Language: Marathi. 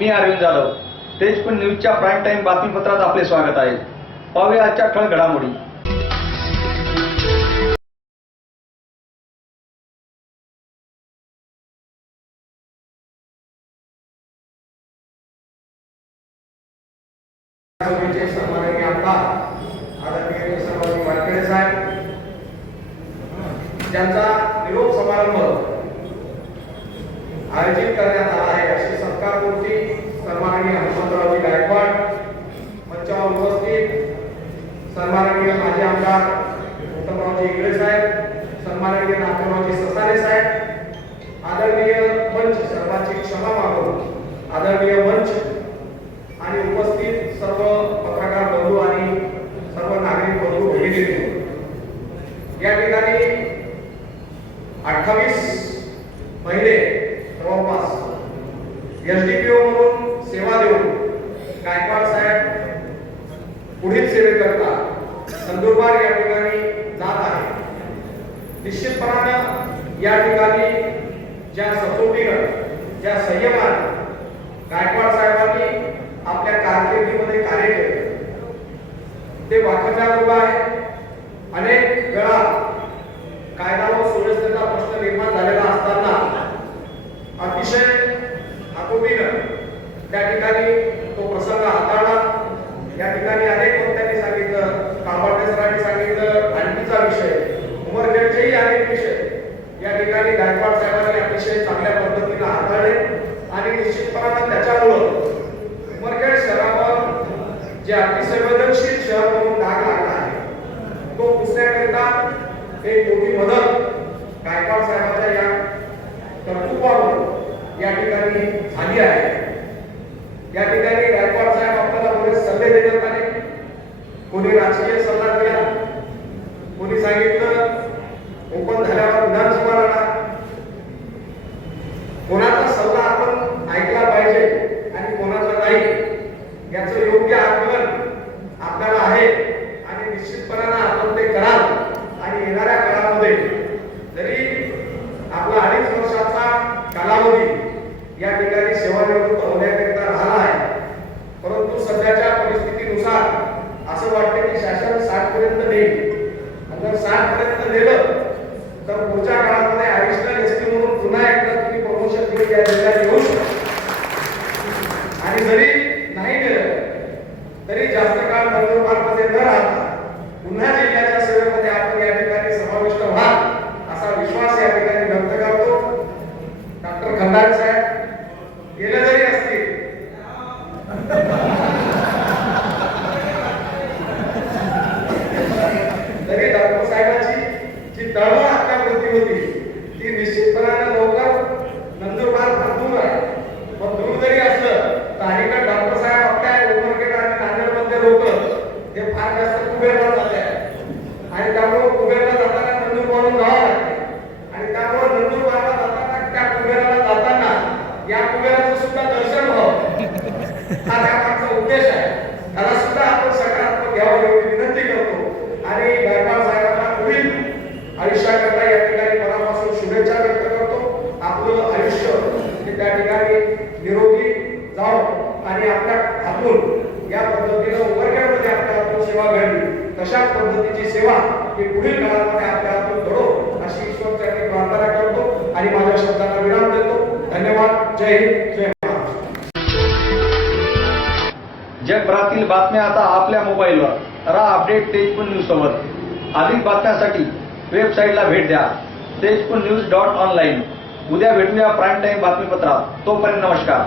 मी अरविंद जाधव. तेजपूर न्यूजच्या प्राईम टाइम बातमीपत्रात आपले स्वागत आहे. पाहूया आजच्या ठळक घडामोडी. सन्माननीय आमदार आदरणीय सर्वांनी वानखेडे साहेब ज्यांचा निरोप समारंभ आयोजित करण्यात आला आहे अशी सत्कारपूर्ती सन्माननीय हनुमंतरावजी गायकवाड, मंचावर उपस्थित सन्माननीय माजी आमदार उत्तमरावजी इंगळे साहेब, सन्माननीय नाथरावजी ससारे साहेब, आदरणीय मंच सर्वांची क्षमा मागून आदरणीय मंच आणि उपस्थित सर्व पत्रकार बंधू आणि सर्व नागरिक बंधू भगिनी, या ठिकाणी 28 महिने जवळपास एसडीपीओ म्हणून सेवा देऊन गायकवाड साहेब पुढील सेवेकरता नंदुरबार या ठिकाणी जात आहे. निश्चितपणाने या ठिकाणी ज्या सचोटीनं ज्या संयमानं गायकवाड साहेबांनी आपल्या कारकिर्दीमध्ये कार्य केले ते वाखाणण्याजोगं आहे. अनेक वेळा कायदा व सुव्यवस्थेचा प्रश्न निर्माण झालेला असताना अतिशय आटोपीनं त्या ठिकाणी तो प्रसंग हाताळला. या ठिकाणी अनेक वक्त्यांनी सांगितलं, कांबाटे सरांनी सांगितलं, आणखीचा विषय, उमरखेडचेही अनेक विषय या ठिकाणी गायकवाड साहेबांनी अतिशय चांगल्या पद्धतीने हाताळले आणि निश्चितपणाने त्याच्यामुळं उमरखेड शहरावर जे अतिसंवेदनशील शहर म्हणून डाग लागला आहे तो पुसण्याकरिता एक मोठी मदत गायकवाड साहेबांच्या या कर्तृत्वावर या ठिकाणी झाली आहे. या ठिकाणी गायकवाड साहेब आपल्याला बरेच सल्ले देण्यात आले. कोणी राजकीय सल्ला दिला, कोणी सांगितलं ओपन झाल्यावर विधानसभा लढा. कोणाचा सल्ला आपण ऐकला पाहिजे आणि कोणाचा नाही याचं योग्य आकलन आपल्याला आहे आणि निश्चितपणाने आपण ते कराल. आणि येणाऱ्या काळामध्ये जरी आपला 2.5 वर्षाचा कालावधी या ठिकाणी सेवानिवृत्त होण्याकरिता राहिला आहे, परंतु सध्याच्या परिस्थितीनुसार असं वाटतं की शासन 60 पर्यंत नेईल. जर 60 पर्यंत नेलं तर पुढच्या काळामध्ये ऍडिशनल एसपी म्हणून पुन्हा एकदा तुम्ही प्रमोशन घेऊन या जिल्ह्यात येऊ शकता. आणि जरी नाही गेलं तरी जास्त काळ नंदुरबारमध्ये न राहता पुन्हा जिल्ह्याच्या सेवेमध्ये आपण या ठिकाणी समाविष्ट व्हाल असा विश्वास या ठिकाणी व्यक्त करतो. डॉक्टर खंदारे साहेब गेले जरी असतील तरी डॉक्टर साहेबांची जी तळमळ आपल्याप्रती होती ती निश्चितपणाने लवकर नंदुरबार दूर आहे. पण दूर जरी असलं तर अलीकडे डॉक्टर साहेब आपल्या उमरखेड आणि नांदेडमध्ये लोक हे फार जास्त कुबेरला जात आहेत आणि त्यामुळे कुबेरला जाताना नंदुरबारून जावं लागते आणि त्यामुळे नंदुरबारला जाताना त्या कुबेराला जाताना या कुबेराचं सुद्धा दर्शन व्हावं हा त्यामागचा उद्देश आहे. त्याला सुद्धा आपण सकारात्मक घ्यावं एवढी विनंती करतो आणि गायकवाड साहेबांना पुढील आयुष्याकरता या ठिकाणी मनापासून शुभेच्छा व्यक्त करतो. आपलं आयुष्य हे त्या ठिकाणी निरोगी जावं आणि आपल्या हातून या पद्धतीनं उमरखेडमध्ये आपल्या हातून सेवा घडली तशा पद्धतीची सेवा ही पुढील काळामध्ये आपल्या हातून घडो अशी ईश्वराची प्रार्थना करतो आणि माझ्या शब्दांना विराम देतो. धन्यवाद. जय हिंद, जय महाराष्ट्र. जगभरातील बातम्या आता आपल्या मोबाईलवर. रहा अपडेट तेजपूर न्यूज सोबत. अधिक बातम्यांसाठी वेबसाईटला भेट द्या tejpurnews.online. उद्या भेटूया प्राईम टाइम बातमीपत्रात. तोपर्यंत नमस्कार.